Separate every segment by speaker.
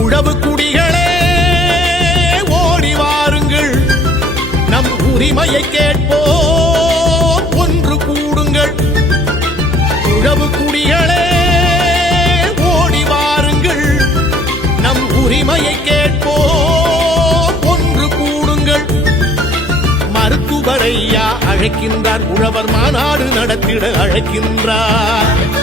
Speaker 1: உழவு குடிகளே ஓடி வாருங்கள் நம் உரிமையை கேட்போ ஒன்று கூடுங்கள் உழவு குடிகளே ஓடி வாருங்கள் நம் உரிமையை கேட்போ ஒன்று கூடுங்கள் மருத்துவரையா அழைக்கின்றார் உழவர் மாநாடு நடத்திட அழைக்கின்றார்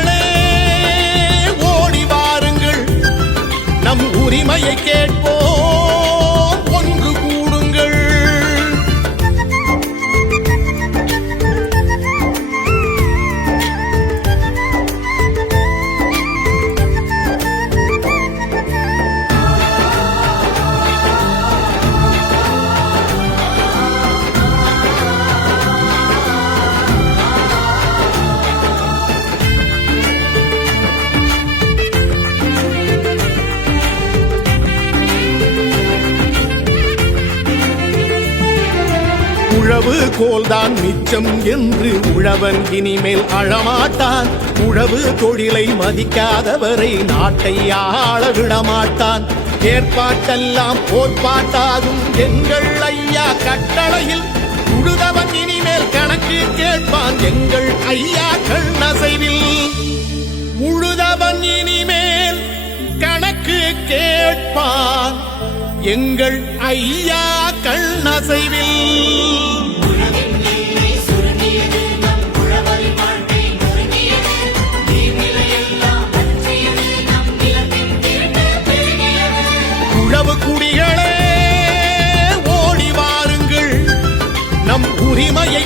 Speaker 1: உழவு கோல்தான் மிச்சம் என்று உழவன் இனிமேல் அழமாட்டான் உழவு தொழிலை மதிக்காதவரை நாட்டை ஆள விடமாட்டான் ஏற்பாட்டெல்லாம் போர்ப்பாட்டாகும் எங்கள் ஐயா கட்டளையில் உழுதவன் இனிமேல் கணக்கு கேட்பான் எங்கள் ஐயா கண் அசைவில் உழுதவன் இனிமேல் கேட்கு கேட்பான் எங்கள் ஐயா கண்ணசைவில் உழவு குடிகளே ஓடி வாருங்கள் நம் உரிமையை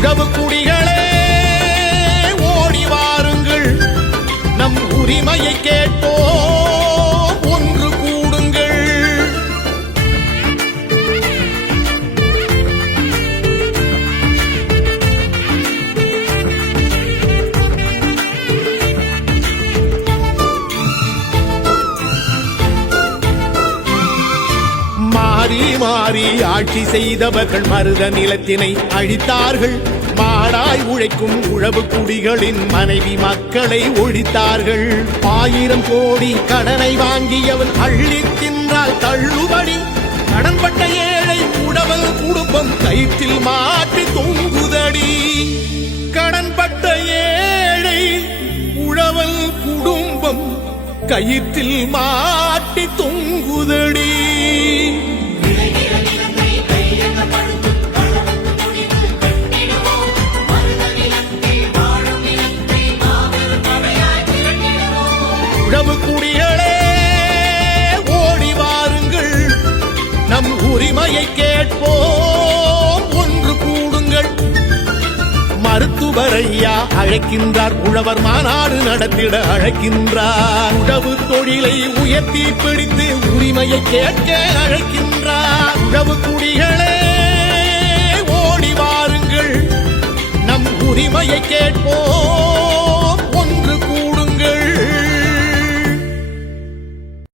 Speaker 1: உழவு குடிகளே ஓடி வாருங்கள் நம் உரிமையை கேட்போ ஒன்று கூடுங்கள் மாறி மா மாறி ஆட்சி செய்தவர்கள் மருத நிலத்தினை அழித்தார்கள் மாடாய் உழைக்கும் உழவு குடிகளின் மனைவி மக்களை ஒழித்தார்கள் ஆயிரம் கோடி கடனை வாங்கியவன் அள்ளி தின்றால் தள்ளுபடி கடன்பட்ட ஏழை உடவல் குடும்பம் கயிற்றில் மாற்றி தொங்குதடி கடன்பட்ட ஏழை உழவல் குடும்பம் கயிற்றில் மாட்டி தொங்குதடி உரிமையை கேட்போம் ஒன்று கூடுங்கள் மருத்துவரையா அழைக்கின்றார் உழவர் மாநாடு நடத்திட அழைக்கின்றார் உழவு தொழிலை உயர்த்தி பிடித்து உரிமையை கேட்க அழைக்கின்றார் உழவு குடிகளே ஓடி வாருங்கள் நம் உரிமையை கேட்க